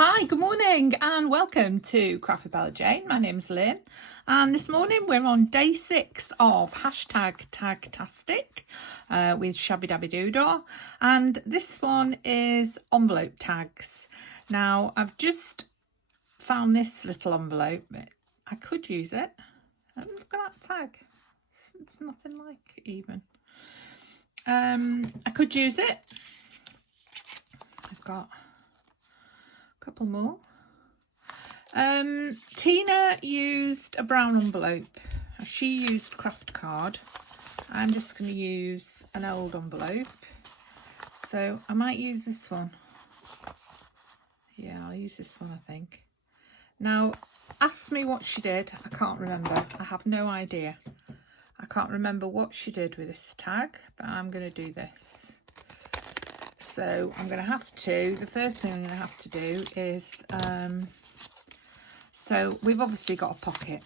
Hi, good morning and welcome to Craft with Bella Jane. My name's Lynn and this morning we're on day 6 of #tagtastic with Shabby Dabby Doodah, and this one is envelope tags. Now I've just found this little envelope. I could use it. Look at that tag. It's nothing like even. I could use it. I've got couple more. Tina used a brown envelope. She used craft card. I'm just going to use an old envelope. So I might use this one. Yeah, I'll use this one, I think. Now, ask me what she did. I can't remember. I have no idea. I can't remember what she did with this tag, but I'm going to do this. So I'm going to have to, the first thing I'm going to have to do is, so we've obviously got a pocket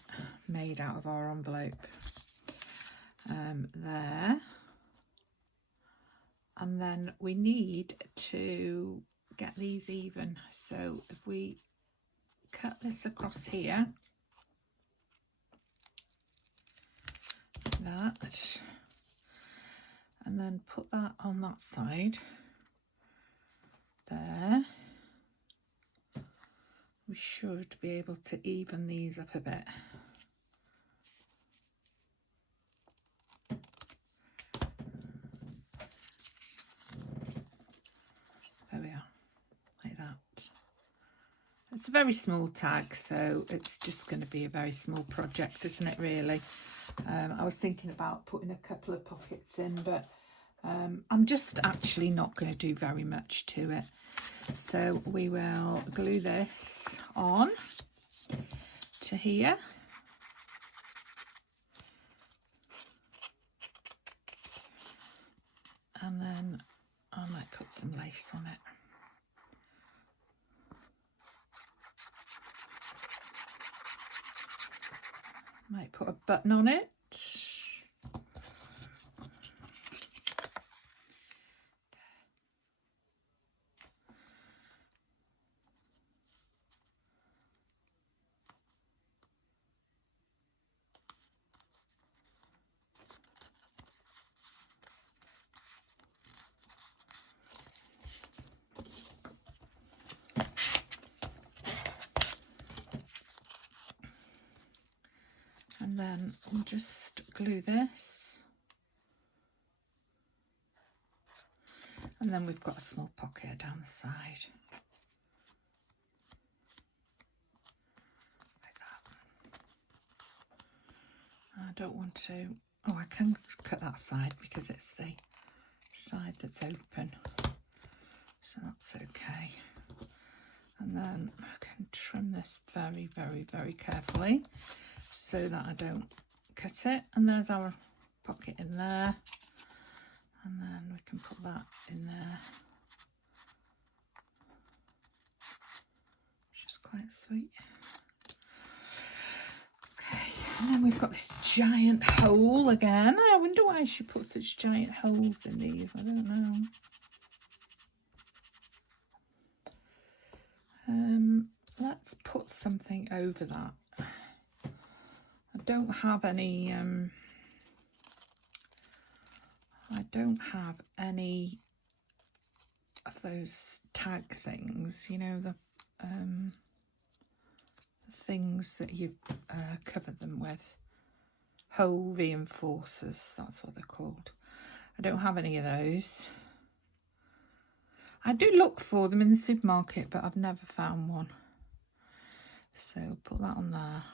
made out of our envelope there. And then we need to get these even. So if we cut this across here, that, and then put that on that side. There, we should be able to even these up a bit. There we are, like that. It's a very small tag, so it's just going to be a very small project, isn't it, really? I was thinking about putting a couple of pockets in, but I'm just actually not going to do very much to it. So we will glue this on to here. And then I might put some lace on it. Might put a button on it. And then we'll just glue this. And then we've got a small pocket down the side. Like that. I don't want to, oh, I can cut that side because it's the side that's open. So that's okay. And then I can trim this very, very, very carefully so that I don't cut it. And there's our pocket in there. And then we can put that in there, which is quite sweet. Okay, and then we've got this giant hole again. I wonder why she put such giant holes in these. I don't know. Let's put something over that. I don't have any of those tag things, you know, the things that you cover them with. Hole reinforcers, that's what they're called. I don't have any of those. I do look for them in the supermarket, but I've never found one. So put that on there.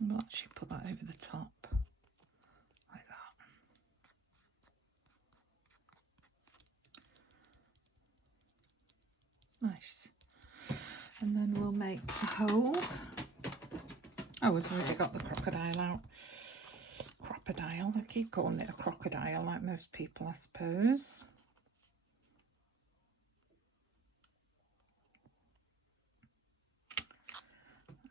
We'll actually put that over the top, like that. Nice. And then we'll make the hole. Oh, we've already got the crocodile out. Crocodile, I keep calling it a crocodile like most people, I suppose.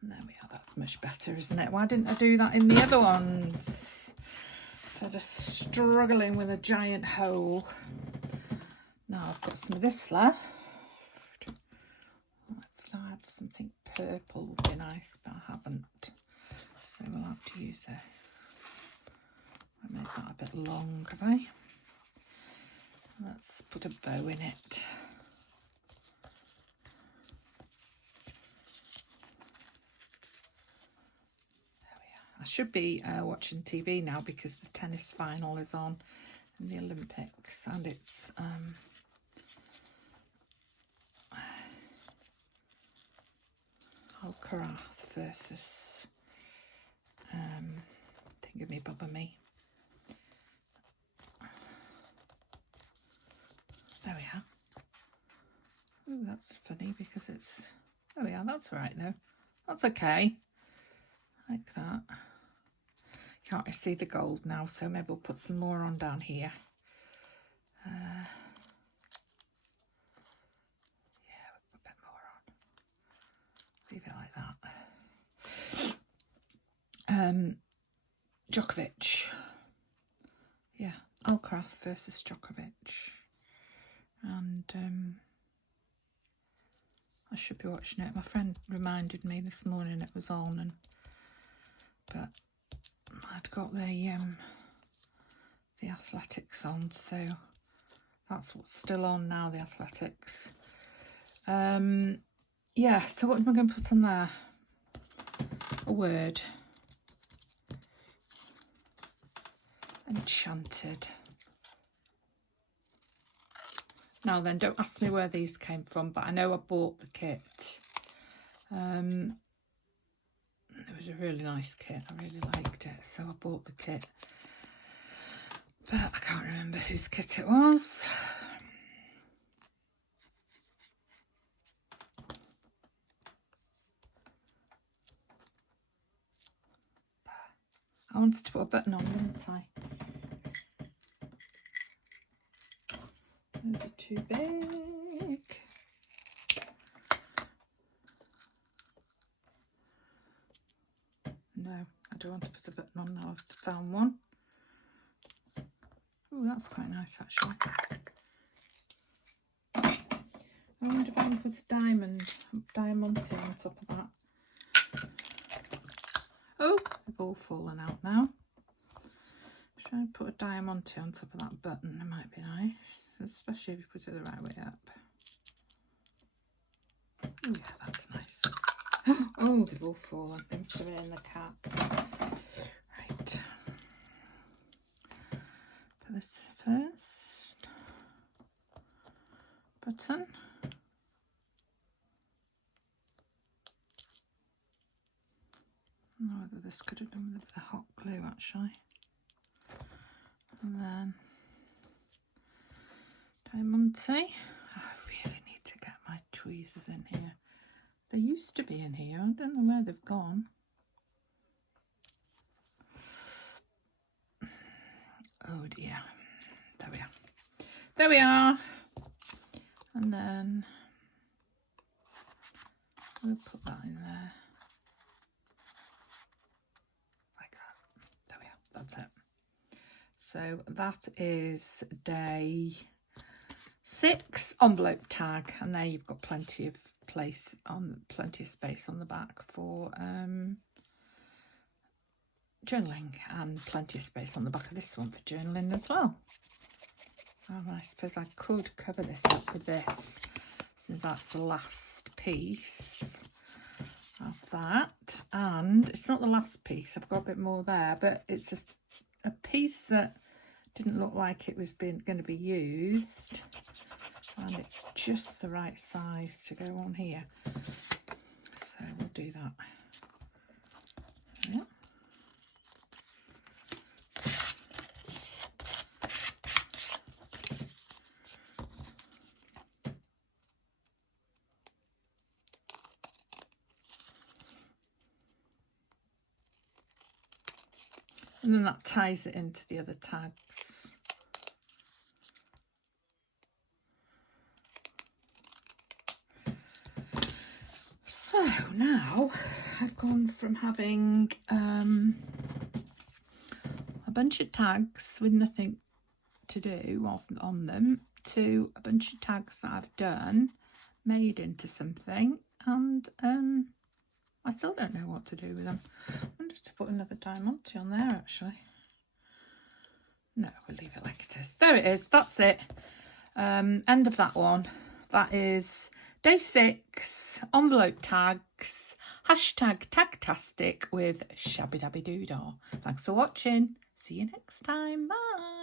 And there we are, that's much better, isn't it? Why didn't I do that in the other ones? Instead of struggling with a giant hole. Now I've got some of this left. had something purple would be nice, but I haven't. So we'll have to use this. I made that a bit long, have I? Let's put a bow in it. I should be watching TV now because the tennis final is on in the Olympics, and it's Alcaraz versus Thingy Bobber Me. There we are. Oh, that's funny because it's, there we are, that's all right though. That's okay. Like that. Can't really see the gold now, so maybe we'll put some more on down here. Yeah, we'll put a bit more on. Leave it like that. Djokovic. Yeah, Alcaraz versus Djokovic. And I should be watching it. My friend reminded me this morning it was on, but I'd got the athletics on, so that's what's still on now, the athletics. Yeah, so what am I going to put on there? A word. Enchanted. Now then, don't ask me where these came from, but I know I bought the kit. It was a really nice kit. I really liked it, so I bought the kit. But I can't remember whose kit it was. I wanted to put a button on, didn't I? Those are too big. No, I don't want to put a button on now. I've found one. Oh, that's quite nice actually. I wonder if I can put a diamante on top of that. Oh, they've all fallen out now. Try and put a diamante on top of that button. It might be nice, especially if you put it the right way up. Oh, yeah, that's nice. Oh, they've all fallen. Thanks for in the cat. Right. Put this first. Button. I don't know whether this could have done with a bit of hot glue actually. And then diamante. I really need to get my tweezers in here. They used to be in here. I don't know where they've gone. Oh dear. There we are. There we are. And then we'll put that in there. Like that. There we are. That's it. So that is day 6 envelope tag, and there you've got plenty of space on the back for journaling, and plenty of space on the back of this one for journaling as well. I suppose I could cover this up with this, since that's the last piece of that. And it's not the last piece, I've got a bit more there, but it's just a piece that didn't look like it was going to be used, and it's just the right size to go on here, so we'll do that. Yeah. And then that ties it into the other tags. So now I've gone from having a bunch of tags with nothing to do on them to a bunch of tags that I've done, made into something, and I still don't know what to do with them. I wanted to put another diamante on there actually. No, we'll leave it like it is. There it is, that's it. End of that one. That is day 6, envelope tags, hashtag tagtastic with Shabby Dabby Doodah. Thanks for watching. See you next time. Bye.